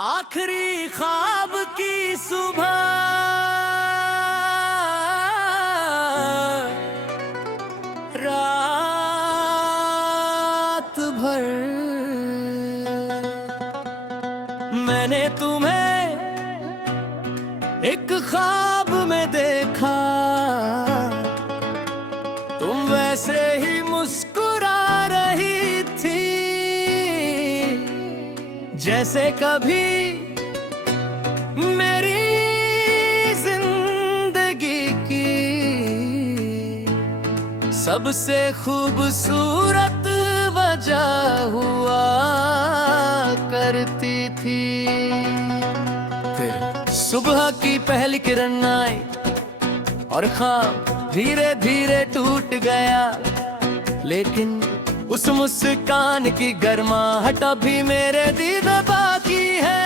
आखिरी ख्वाब की सुबह रात भर मैंने तुम्हें एक ख्वाब में देखा। तुम वैसे ही मुस्कुरा रही थी जैसे कभी मेरी जिंदगी की सबसे खूबसूरत वजह हुआ करती थी। फिर सुबह की पहली किरण आई और ख्वाब धीरे धीरे टूट गया, लेकिन उस मुस्कान की गर्माहट अभी मेरे दिल में बाकी है।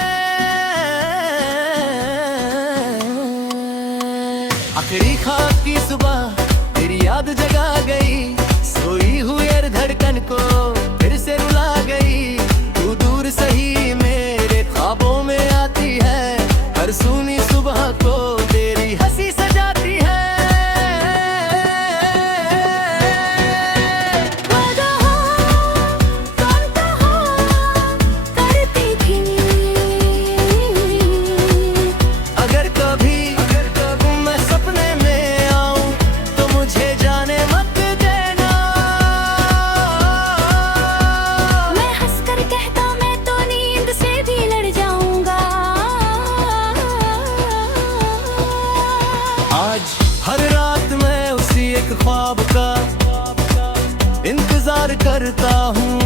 आखिरी ख्वाब की सुबह तेरी याद जगा गई, सोई हुई हर धड़कन को फिर से रुला गई। तू दूर सही मेरे ख्वाबों में आती है, हर सूनी सुबह को तेरी हंसी सजाती है। हर रात मैं उसी एक ख्वाब का इंतजार करता हूँ,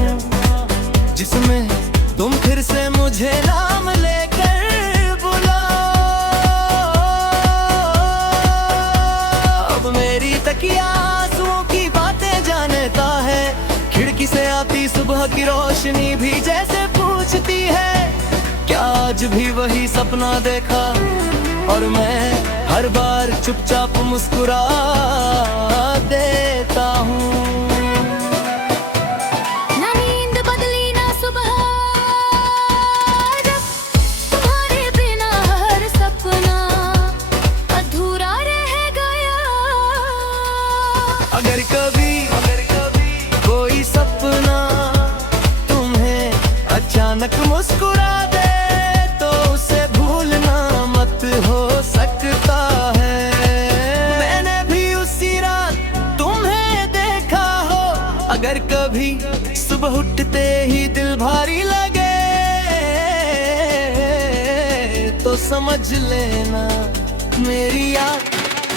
जिसमें तुम फिर से मुझे नाम लेकर बुलाओ। अब मेरी तकिया आंसुओं की बातें जानता है, खिड़की से आती सुबह की रोशनी भी जैसे पूछती है, क्या आज भी वही सपना देखा। और मैं हर बार चुपचाप मुस्कुरा देता हूँ। ना नींद बदली ना सुबह, जब तुम्हारे बिना हर सपना अधूरा रह गया। अगर कभी कोई सपना तुम्हें अचानक मुस्कुरा दे तो उसे भूलना मत, हो सकता है मैंने भी उसी रात तुम्हें देखा हो। अगर कभी सुबह उठते ही दिल भारी लगे तो समझ लेना मेरी याद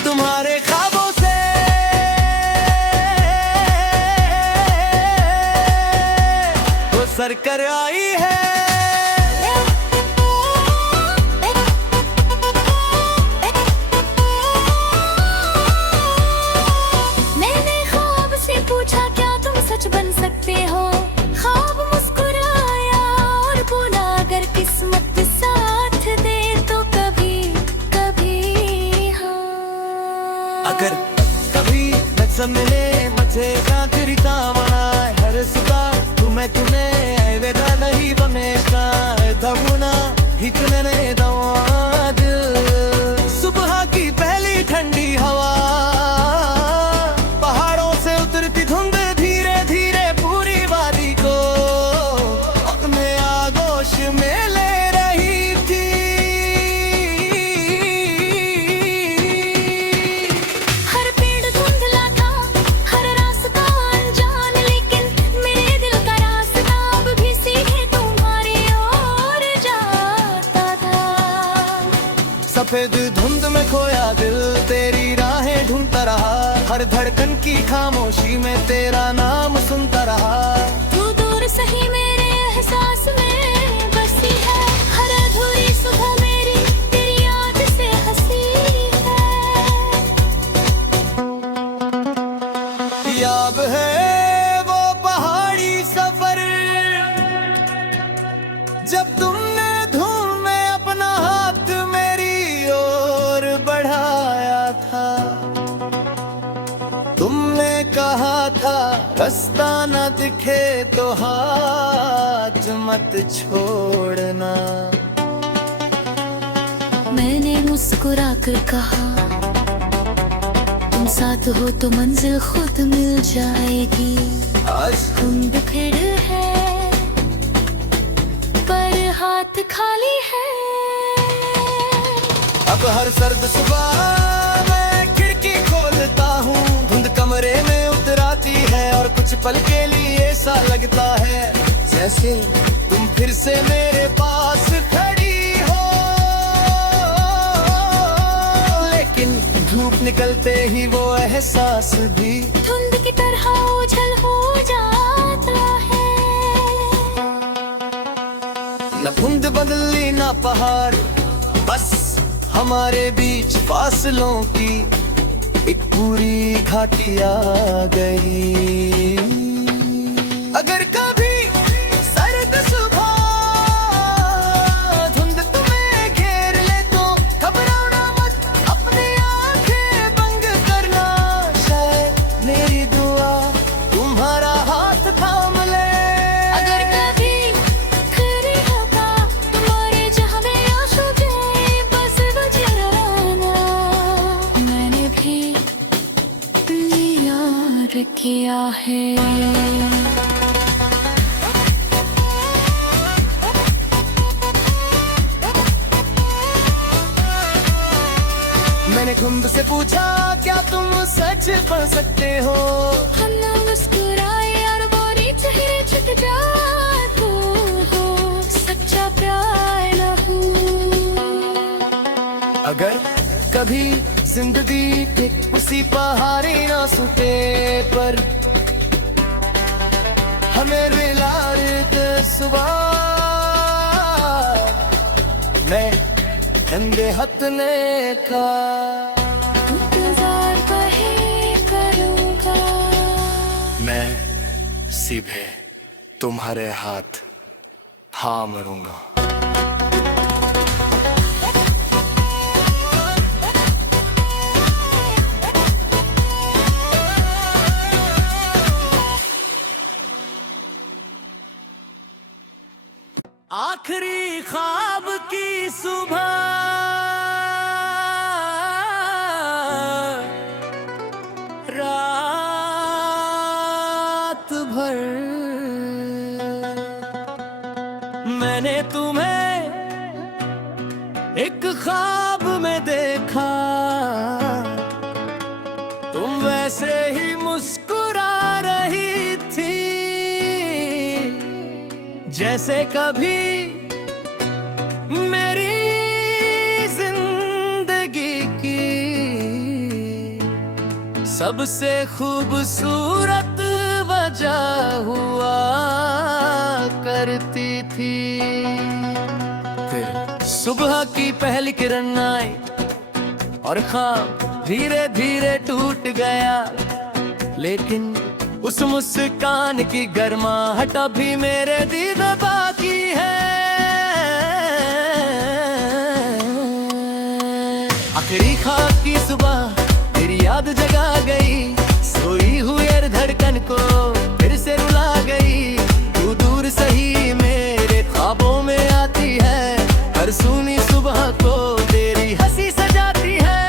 तुम्हारे ख्वाबों से वो सर कर आई है। पूछा क्या तुम सच बन सकते हो, ख्वाब मुस्कुराया और बोला अगर किस्मत साथ दे तो कभी कभी हाँ। अगर कभी नक्शा मिले मुझे काकरिता मना हर सुबह तुम्हें वेदा नहीं बनेगा दमुना हितने ने दवा दिल। सुबह की पहली ठंडी हवा धुंध धीरे धीरे पूरी वादी को अपने आगोश में ले रही थी। हर पेड़ धुंधला था, हर रास्ता अनजान, लेकिन मेरे दिल का रास्ता अब भी सीधे तुम्हारी ओर जाता था। सफेद धुंध में खोया दिल तेरी राहें ढूंढता रहा, हर धड़कन की खामोशी में तेरा नाम सुनता रहा। तू दूर सही मेरे एहसास में बसी है, हर अधूरी सुबह मेरी तेरी याद से हंसी है। याद है वो पहाड़ी सफर जब तुमने धूम में अपना हाथ मेरी ओर बढ़ाया था। तुमने कहा था रास्ता न दिखे तो हाथ मत छोड़ना। मैंने मुस्कुरा कर कहा, तुम साथ हो तो मंजिल खुद मिल जाएगी। आज तुम बिखर है पर हाथ खाली है। अब हर सर्द सुबह मैं खिड़की खोलता हूँ, धुंध कमरे में उतर आती है और कुछ पल के लिए ऐसा लगता है जैसे तुम फिर से मेरे पास खड़ी हो। लेकिन धूप निकलते ही वो एहसास भी धुंध की तरह ओझल हो जाता है। न धुंध बदली ना पहाड़, बस हमारे बीच फासलों की एक पूरी घाटी आ गई। अगर कभी सर्द सुबह धुंध तुम्हें घेर ले तो घबराना मत, अपनी आंखें बंद करना, शायद मेरी दुआ तुम्हारा हाथ थाम ले। अगर कभी खरी होगा तुम्हारे जहां में आंसू जाए, बस बचा रहना, मैंने भी यार किया है। मैंने खुद से पूछा क्या तुम सच पढ़ सकते हो। हम ना मुस्कुराए और बोली चेहरे झुक जाए तो हो सच्चा प्यार न हो। अगर कभी जिंदगी के उसी पहाड़ी ना सुते पर हमें रिलायत सुबह, मैं अंधे हथने का इंतजार कहीं करूंगा, मैं सीधे तुम्हारे हाथ थामूंगा। आखिरी ख्वाब की सुबह रात भर मैंने तुम्हें एक ख्वाब में देखा, तुम वैसे ही मुस्कुरा रही थी जैसे कभी मेरी जिंदगी की सबसे खूबसूरत वजह हुआ करती थी। फिर सुबह की पहली किरण आई और ख्वाब धीरे धीरे टूट गया, लेकिन उस मुस्कान की गर्माहट अभी मेरे दिल में बाकी है। आखिरी ख्वाब की सुबह तेरी याद जगा गई, सोई हुई हर धड़कन को फिर से रुला गई। तू दूर सही मेरे ख्वाबों में आती है, हर सुनी सुबह को तेरी हंसी सजाती है।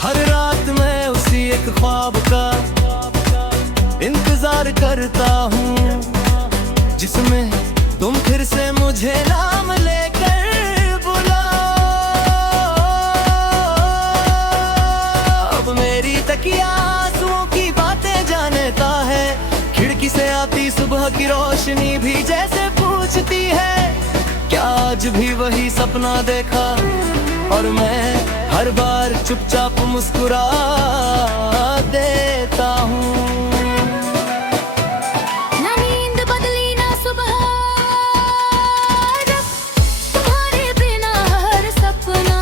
हर रात मैं उसी एक ख्वाब का इंतजार करता हूँ, जिसमें तुम फिर से मुझे नाम लेकर बुलाओ। अब मेरी तकिया आंसुओं की बातें जानता है, खिड़की से आती सुबह की रोशनी भी जैसे पूछती है क्या आज भी वही सपना देखा। और मैं हर बार चुपचाप मुस्कुरा देता हूँ। ना नींद बदली ना सुबह, जब तुम्हारे बिना हर सपना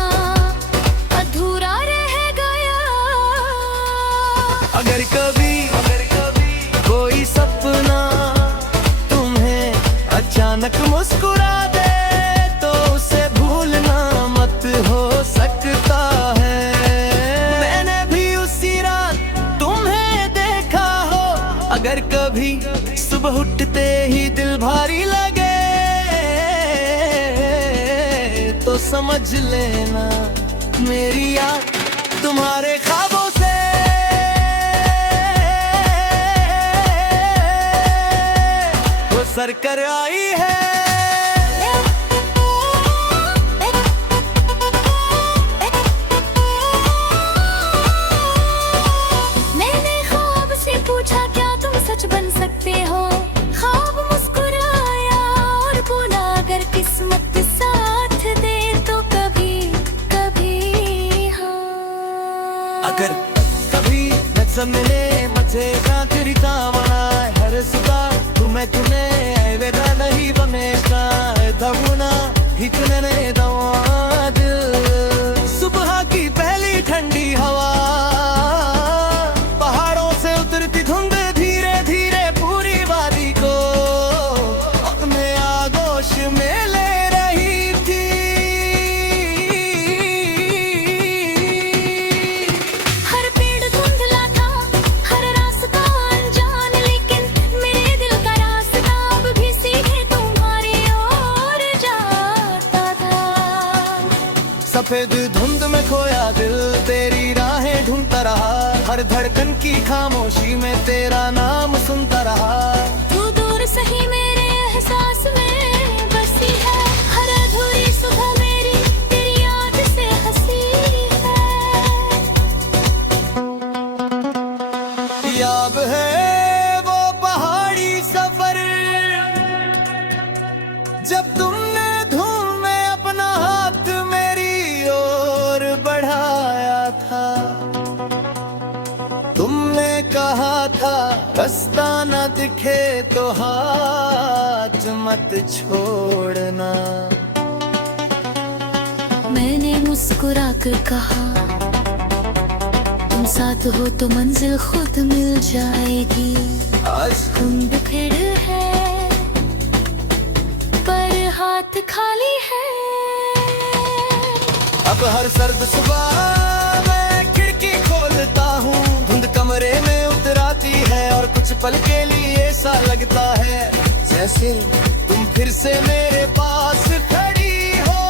तो समझ लेना मेरी याद तुम्हारे ख्वाबों से वो सर कर आई है। मैंने ख्वाब से पूछा क्या तुम सच बन सकते हो, ख्वाब मुस्कुराया और बोला अगर किस्मत साथ दे तो कभी कभी हाँ। अगर कभी नचमने मचेगा तेरी तावना हर सुबह तुम्हें तुम्हें वेदा नहीं बनेगा दमुना हितने दवा दिल सुबह की पहली ठंडी हवा पहाड़ों से उतरती धुंध धीरे धीरे पूरी वादी को अपने आगोश में ले रही थी। हर पेड़ धुंधला था, हर रास्ता अनजान, लेकिन मेरे दिल का रास्ता अब भी सीधे तुम्हारी ओर जाता था। सफेद धुंध में खोया दिल तेरी राहें ढूंढता रहा, हर धड़कन की खामोशी में तेरा नाम सुनता रहा। तू दूर सही मेरे एहसास में बसी है, हर अधूरी सुबह मेरी तेरी याद से हंसी है। याद है वो पहाड़ी सफर जब तुमने धूम में अपना हाथ मेरी ओर बढ़ाया था, तुमने कहा था रास्ता न दिखे तो हाथ मत छोड़ना। मैंने मुस्कुरा कर कहा तुम साथ हो तो मंजिल खुद मिल जाएगी। आज धुंध फिर है पर हाथ खाली है। अब हर सर्द सुबह मैं खिड़की खोलता हूँ, धुंध कमरे में उतर आती है और कुछ पल के लिए ऐसा लगता है जैसे तुम फिर से मेरे पास खड़ी हो।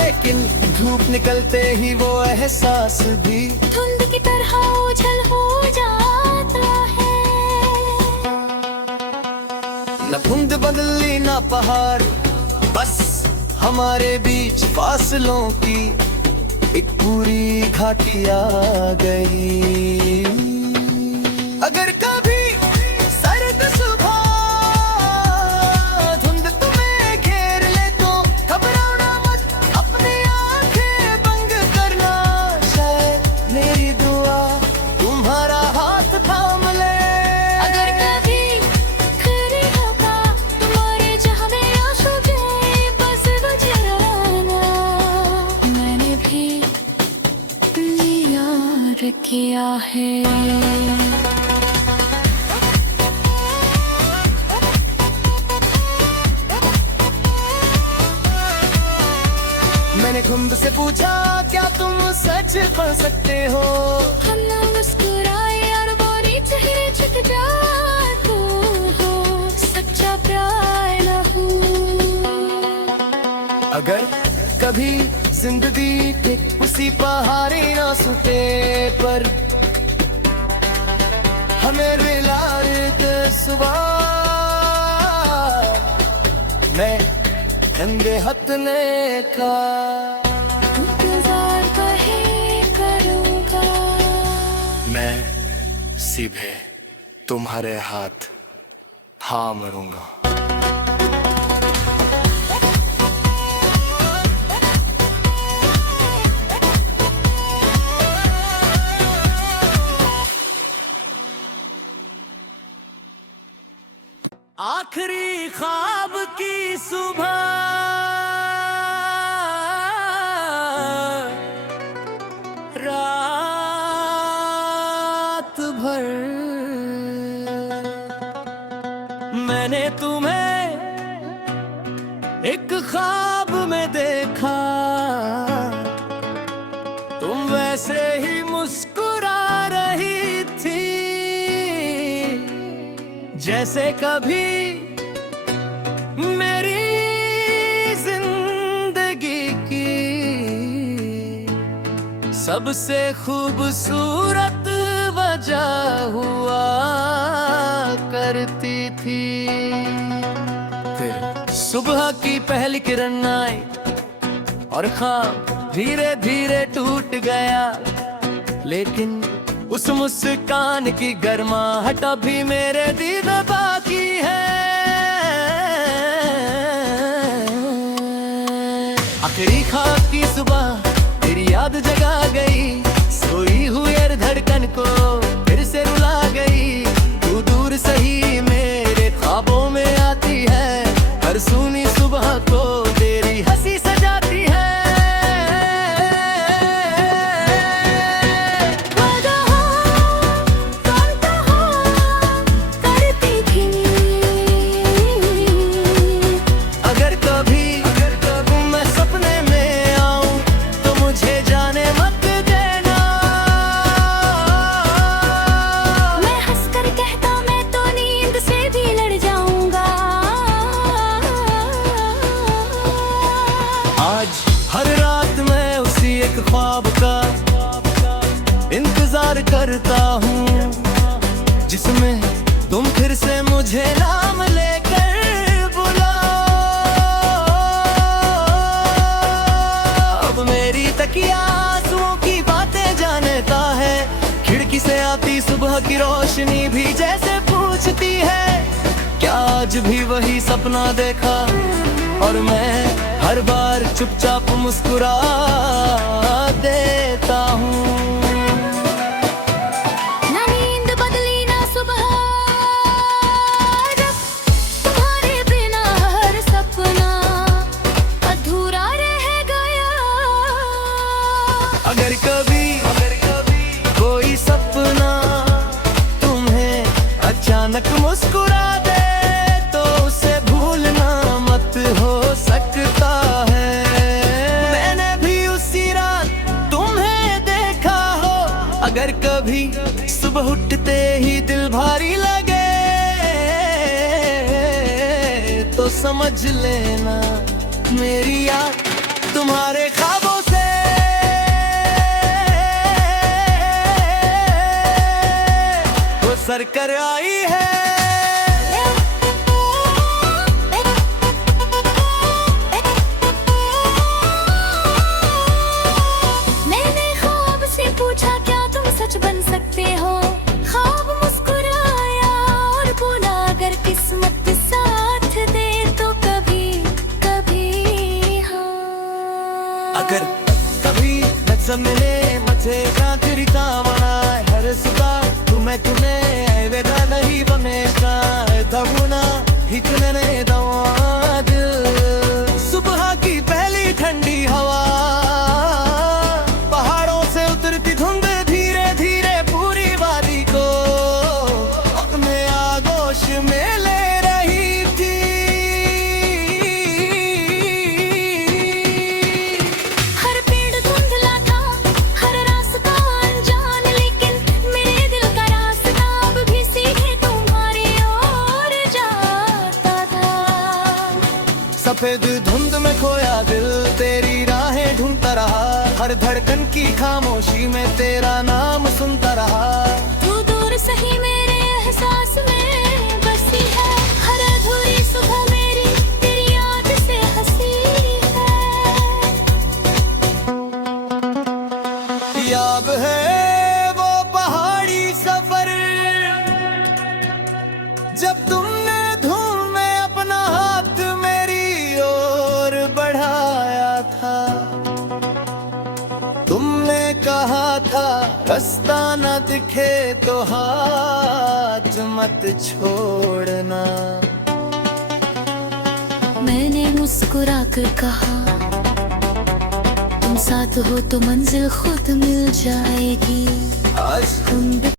लेकिन धूप निकलते ही वो एहसास भी धुंध की तरह ओझल हो जाता है। न धुंध बदली न पहाड़, बस हमारे बीच फासलों की एक पूरी घाटी आ गई। अगर कभी सर्द सुबह धुंध तुम्हें घेर ले तो घबराना मत, अपनी आंखें बंद करना, शायद मेरी दुआ तुम्हारा हाथ थाम ले। अगर कभी खरी होगा तुम्हारे जहां में आंसू जाए बस गुजराना, मैंने भी यार किया है। मैंने खुद से पूछा क्या तुम सच पढ़ सकते हो, हम ना मुस्कुराए और बोली चेहरे झुक जाए तो हो सच्चा प्यार न हो। अगर कभी जिंदगी के उसी पहाड़ी ना सुते पर हमें रिलायत सुबह मैं नंगे हथने का इंतजार कहीं करूंगा। मैं सीधे तुम्हारे हाथ थामूंगा। आखिरी ख्वाब की सुबह रात भर मैंने तुम्हें एक ख्वाब में देखा, तुम वैसे ही मुस्कुरा रही थी जैसे कभी मेरी सबसे खूबसूरत वजह हुआ करती थी। फिर सुबह की पहली किरण आई और ख्वाब धीरे धीरे टूट गया, लेकिन उस मुस्कान की गर्माहट अभी मेरे दिल में बाकी है। आखिरी ख्वाब की सुबह तेरी याद जगा गई, सोई हुई हर धड़कन को फिर से रुला गई। तू दूर सही मेरे ख्वाबों में आती है, हर सूनी सुबह को तेरी हंसी सजाती है। अगर कभी मैं सपने में आऊं तो मुझे जाने मत देना। मैं हंसकर कहता मैं तो नींद से भी लड़ जाऊंगा। आज हर रात मैं उसी एक ख्वाब का इंतजार करता हूँ, जिसमें तुम फिर से मुझे नाम लेकर बुलाओ। अब मेरी तकिया आंसुओं की बातें जानता है, खिड़की से आती सुबह की रोशनी भी जैसे पूछती है, क्या आज भी वही सपना देखा। और मैं हर बार चुपचाप मुस्कुरा देता हूँ। ना नींद बदली ना सुबह, जब तुम्हारे बिना हर सपना अधूरा रह गया। अगर कभी कोई सपना तुम्हें अचानक मुस्कुरा दे तो उसे भूलना मत, हो सकता है मैंने भी उसी रात तुम्हें देखा हो। अगर कभी सुबह उठते ही दिल भारी लगे तो समझ लेना मेरी याद तुम्हारे ख्वाबों से गुजर कर आई है। मैंने ख्वाब से पूछा क्या तुम सच बन सकते हो। ख्वाब मुस्कुराया और बोला अगर किस्मत साथ दे तो कभी कभी हाँ। अगर कभी नचमले मचे काकरिता मनाय हर सुदा तुम्हें तुने वेदा नहीं बनेगा दबुना इतने ने दवा दिल। सुबह की पहली ठंडी हवा, पहाड़ों से उतरती धुंध धीरे धीरे पूरी वादी को अपने आगोश में ले रही थी। हर पेड़ धुंधला था, हर रास्ता अनजान, लेकिन मेरे दिल का रास्ता अब भी सीधे तुम्हारी ओर जाता था। सफेद धुंध में खोया दिल तेरी राहें ढूंढता रहा, हर धड़कन की खामोशी में तेरा नाम सुनता रहा। तू दूर सही मेरे एहसास में बसी है, हर अधूरी सुबह मेरी तेरी याद से हंसी है। याद है वो पहाड़ी सफर जब तुमने धूम में अपना हाथ मेरी ओर बढ़ाया था। तुमने कहा था रास्ता न दिखे तो हाथ मत छोड़ना। मैंने मुस्कुरा कर कहा तुम साथ हो तो मंजिल खुद मिल जाएगी। आज तुम